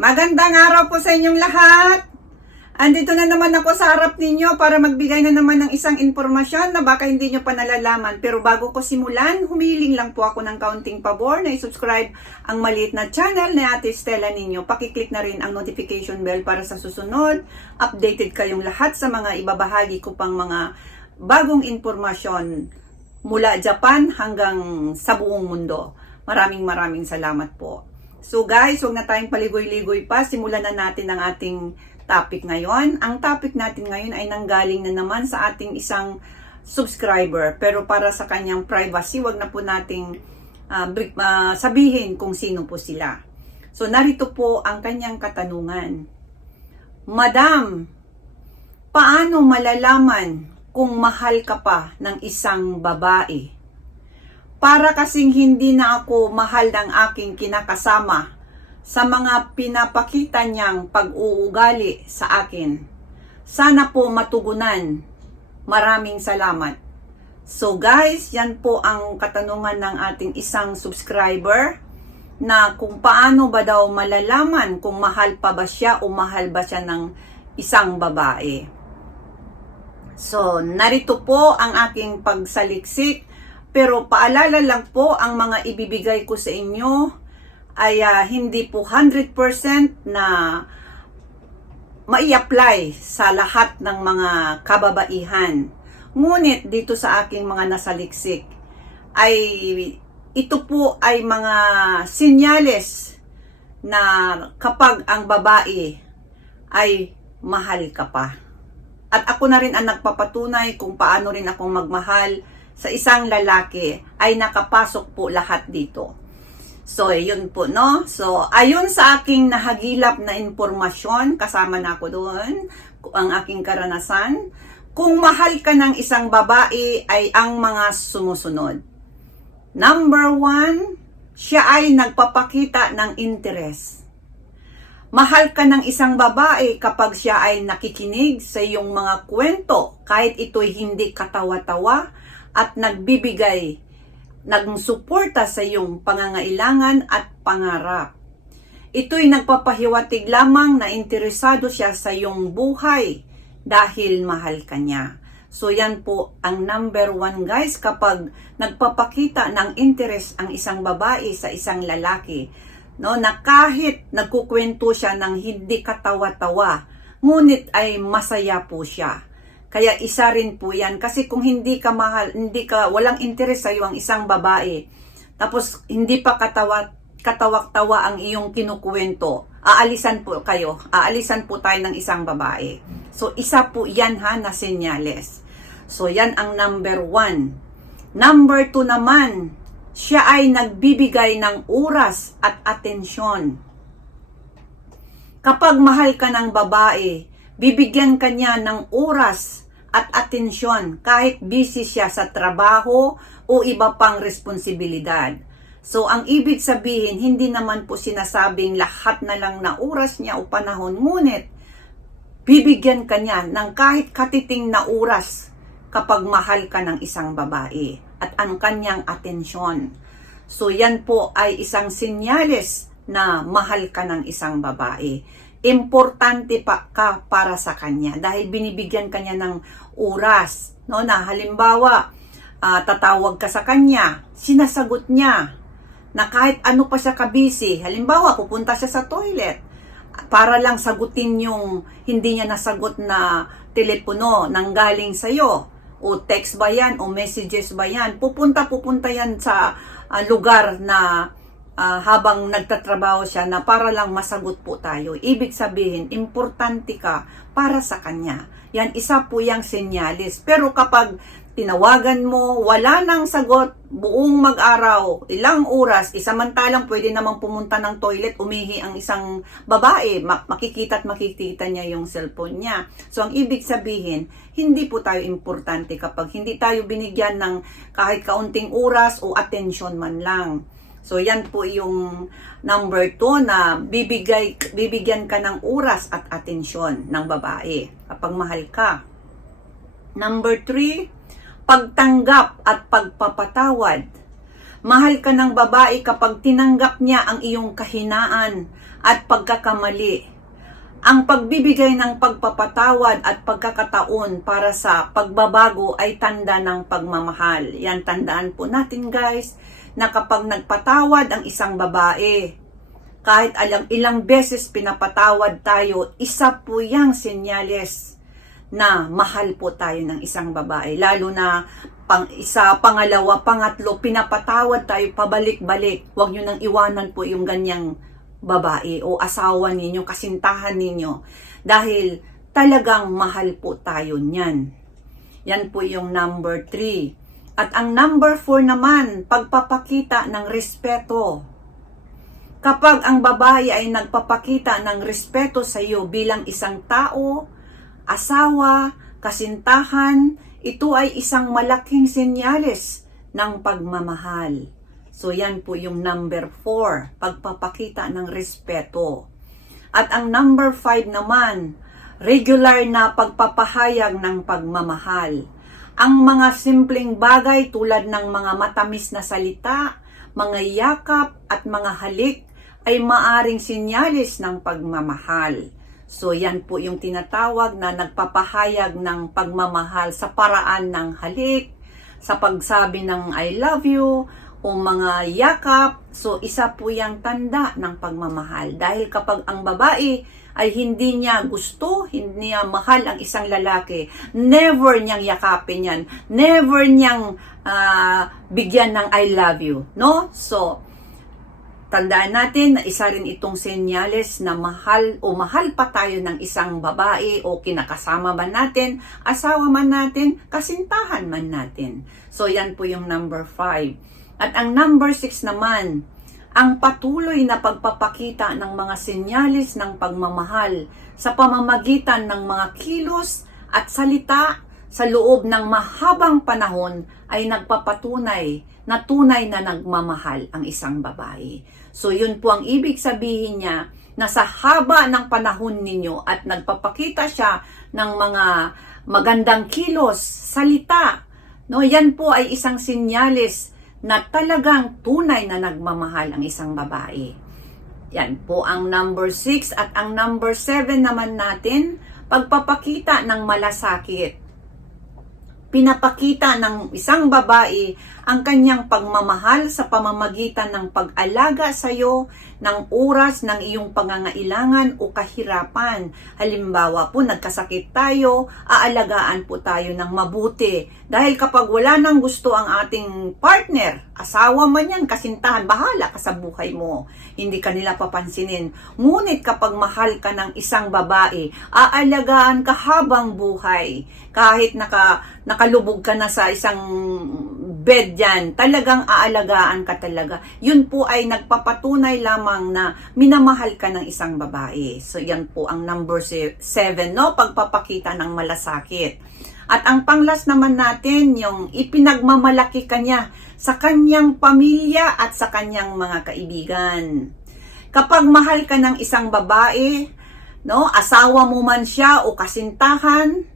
Magandang araw po sa inyong lahat. Andito na naman ako sa harap ninyo para magbigay na naman ng isang impormasyon na baka hindi nyo pa nalalaman. Pero bago ko simulan, humiling lang po ako ng kaunting pabor na i-subscribe ang maliit na channel ni Ate Stella ninyo. Pakiclick na rin ang notification bell para sa susunod. Updated kayong lahat sa mga ibabahagi ko pang mga bagong impormasyon mula Japan hanggang sa buong mundo. Maraming maraming salamat po. So guys, huwag na tayong paligoy-ligoy pa. Simulan na natin ang ating topic ngayon. Ang topic natin ngayon ay nanggaling na naman sa ating isang subscriber. Pero para sa kanyang privacy, wag na po nating brief- ah, sabihin kung sino po sila. So narito po ang kanyang katanungan. Madam, paano malalaman kung mahal ka pa ng isang babae? Para kasing hindi na ako mahal ng aking kinakasama sa mga pinapakita niyang pag-uugali sa akin. Sana po matugunan. Maraming salamat. So guys, yan po ang katanungan ng ating isang subscriber na kung paano ba daw malalaman kung mahal pa ba siya o mahal ba siya ng isang babae. So, narito po ang aking pagsaliksik. Pero paalala lang po, ang mga ibibigay ko sa inyo ay ah, hindi po 100% na mai-apply sa lahat ng mga kababaihan. Ngunit dito sa aking mga nasaliksik ay ito po ay mga sinyales na kapag ang babae ay mahal ka pa. At ako na rin ang nagpapatunay kung paano rin akong magmahal sa isang lalaki ay nakapasok po lahat dito. So, yun po, no? So, ayon sa aking nahagilap na impormasyon, kasama na ako doon, ang aking karanasan, kung mahal ka ng isang babae ay ang mga sumusunod. Number one, siya ay nagpapakita ng interest. Mahal ka ng isang babae kapag siya ay nakikinig sa iyong mga kwento, kahit ito'y hindi katawa-tawa at nagbibigay, nagsuporta sa iyong pangangailangan at pangarap. Ito'y nagpapahiwatig lamang na interesado siya sa iyong buhay dahil mahal ka niya. So yan po ang number one guys kapag nagpapakita ng interest ang isang babae sa isang lalaki. No, na kahit nagkukwento siya ng hindi katawa-tawa, ngunit ay masaya po siya. Kaya isa rin po yan. Kasi kung hindi ka mahal, hindi ka, walang interest sa iyo ang isang babae, tapos hindi pa katawa, katawak-tawa ang iyong kinukuwento, aalisan po kayo. Aalisan po tayo ng isang babae. So, isa po yan ha na senyales. So, yan ang number one. Number two naman, siya ay nagbibigay ng oras at atensyon. Kapag mahal ka ng babae, bibigyan ka niya ng oras at atensyon kahit busy siya sa trabaho o iba pang responsibilidad. So, ang ibig sabihin, hindi naman po sinasabing lahat na lang na oras niya o panahon, ngunit bibigyan ka niya ng kahit katiting na oras kapag mahal ka ng isang babae at ang kanyang atensyon. So, yan po ay isang sinyales na mahal ka ng isang babae. Importante pa ka para sa kanya dahil binibigyan kanya ng oras. No, na halimbawa, ah, tatawag ka sa kanya, sinasagot niya na kahit ano pa siya kabisi. Halimbawa, pupunta siya sa toilet para lang sagutin yung hindi niya nasagot na telepono nang galing sa'yo. O text ba yan? O messages ba yan? Pupunta, pupunta yan sa ah, lugar na ah, habang nagtatrabaho siya na para lang masagot po tayo. Ibig sabihin, importante ka para sa kanya. Yan, isa po yung senyalis. Pero kapag tinawagan mo, wala nang sagot, buong mag-araw, ilang oras, isamantalang pwede namang pumunta ng toilet, umihi ang isang babae, Ma- makikita at makikita niya yung cellphone niya. So, ang ibig sabihin, hindi po tayo importante kapag hindi tayo binigyan ng kahit kaunting oras o attention man lang. So, yan po yung number two na bibigay, bibigyan ka ng oras at atensyon ng babae kapag mahal ka. Number three, pagtanggap at pagpapatawad. Mahal ka ng babae kapag tinanggap niya ang iyong kahinaan at pagkakamali. Ang pagbibigay ng pagpapatawad at pagkakataon para sa pagbabago ay tanda ng pagmamahal. Yan, tandaan po natin guys, na kapag nagpatawad ang isang babae, kahit alang ilang beses pinapatawad tayo, isa po yang senyales na mahal po tayo ng isang babae. Lalo na pang isa, pangalawa, pangatlo, pinapatawad tayo pabalik-balik. Huwag nyo nang iwanan po yung ganyang babae o asawa ninyo, kasintahan ninyo. Dahil talagang mahal po tayo niyan. Yan po yung number 3. At ang number 4 naman, pagpapakita ng respeto. Kapag ang babae ay nagpapakita ng respeto sa iyo bilang isang tao, asawa, kasintahan, ito ay isang malaking senyales ng pagmamahal. So yan po yung number 4, pagpapakita ng respeto. At ang number 5 naman, regular na pagpapahayag ng pagmamahal. Ang mga simpleng bagay tulad ng mga matamis na salita, mga yakap at mga halik ay maaring sinyalis ng pagmamahal. So yan po yung tinatawag na nagpapahayag ng pagmamahal sa paraan ng halik, sa pagsabi ng I love you, o mga yakap. So isa po yung tanda ng pagmamahal. Dahil kapag ang babae ay hindi niya gusto, hindi niya mahal ang isang lalaki, never niyang yakapin yan, never niyang ah, bigyan ng I love you. No? So, Tandaan natin na isa rin itong senyales na mahal o mahal pa tayo ng isang babae o kinakasama man natin, asawa man natin, kasintahan man natin. So yan po yung number 5. At ang number 6 naman, ang patuloy na pagpapakita ng mga senyales ng pagmamahal sa pamamagitan ng mga kilos at salita sa loob ng mahabang panahon ay nagpapatunay na tunay na nagmamahal ang isang babae. So yun po ang ibig sabihin niya na sa haba ng panahon ninyo at nagpapakita siya ng mga magandang kilos, salita. No, yan po ay isang sinyalis na talagang tunay na nagmamahal ang isang babae. Yan po ang number 6 at ang number 7 naman natin, pagpapakita ng malasakit pinapakita ng isang babae ang kanyang pagmamahal sa pamamagitan ng pag-alaga sa iyo ng oras ng iyong pangangailangan o kahirapan. Halimbawa po, nagkasakit tayo, aalagaan po tayo ng mabuti. Dahil kapag wala nang gusto ang ating partner, asawa man yan, kasintahan, bahala ka sa buhay mo. Hindi ka nila papansinin. Ngunit kapag mahal ka ng isang babae, aalagaan ka habang buhay. Kahit naka, nakalubog ka na sa isang bed dyan, talagang aalagaan ka talaga. Yun po ay nagpapatunay lamang na minamahal ka ng isang babae. So yan po ang number 7, no? Pagpapakita ng malasakit. At ang panglas naman natin, yung ipinagmamalaki kanya sa kanyang pamilya at sa kanyang mga kaibigan. Kapag mahal ka ng isang babae, no, asawa mo man siya o kasintahan,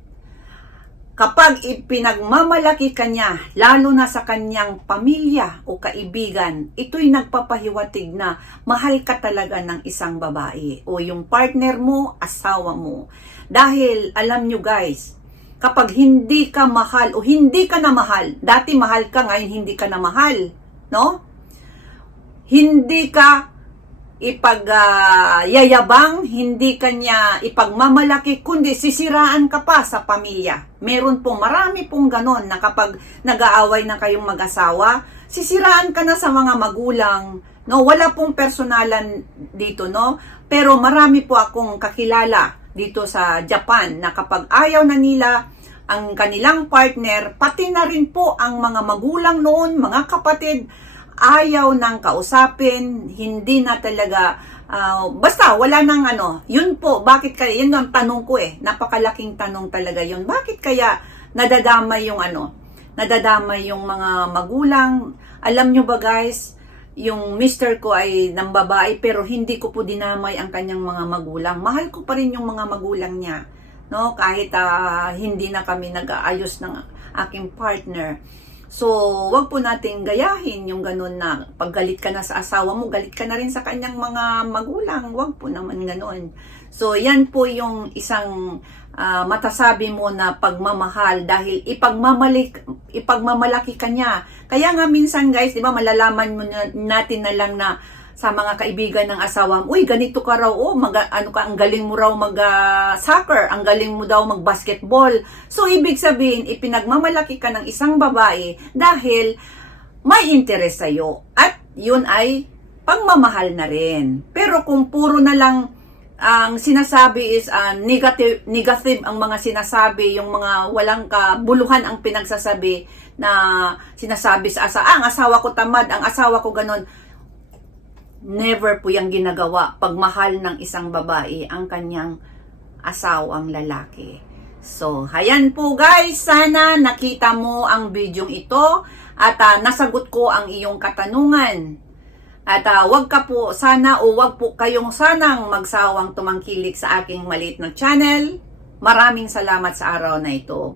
kapag ipinagmamalaki kanya, lalo na sa kanyang pamilya o kaibigan, ito'y nagpapahiwatig na mahal ka talaga ng isang babae o yung partner mo, asawa mo. Dahil, alam nyo guys, kapag hindi ka mahal o hindi ka na mahal, dati mahal ka, ngayon hindi ka na mahal, no? Hindi ka ipagyayabang, hindi kanya ipagmamalaki, kundi sisiraan ka pa sa pamilya. Meron pong marami pong ganon na kapag nag-aaway na kayong mag-asawa, sisiraan ka na sa mga magulang. No, wala pong personalan dito, no? Pero marami po akong kakilala dito sa Japan na kapag ayaw na nila ang kanilang partner, pati na rin po ang mga magulang noon, mga kapatid, ayaw nang kausapin, hindi na talaga, ah, basta wala nang ano, yun po, bakit kaya, yun ang tanong ko eh, napakalaking tanong talaga yun, bakit kaya nadadamay yung ano, nadadamay yung mga magulang, alam nyo ba guys, yung mister ko ay ng babae pero hindi ko po dinamay ang kanyang mga magulang. Mahal ko pa rin yung mga magulang niya. No, kahit ah, hindi na kami nag-aayos ng aking partner. So, wag po nating gayahin yung ganun na pag galit ka na sa asawa mo, galit ka na rin sa kanyang mga magulang. Wag po naman ganun. So, yan po yung isang ah, matasabi mo na pagmamahal dahil ipagmamalik, ipagmamalaki ka niya. Kaya nga minsan guys, di ba, malalaman mo na, natin na lang na sa mga kaibigan ng asawa mo, uy, ganito ka raw, oh, mag, ano ka, ang galing mo raw mag ah, soccer, ang galing mo daw mag basketball. So, ibig sabihin, ipinagmamalaki ka ng isang babae dahil may interest sa'yo. At yun ay pagmamahal na rin. Pero kung puro na lang ang sinasabi is ah, negative, negative ang mga sinasabi, yung mga walang kabuluhan ang pinagsasabi na sinasabi sa asa, ah, ang asawa ko tamad, ang asawa ko ganon never po yung ginagawa pagmahal ng isang babae ang kanyang asawang lalaki. So, hayan po guys, sana nakita mo ang video ito at ah, nasagot ko ang iyong katanungan. At ah, wag ka po sana o wag po kayong sanang magsawang tumangkilik sa aking maliit na channel. Maraming salamat sa araw na ito.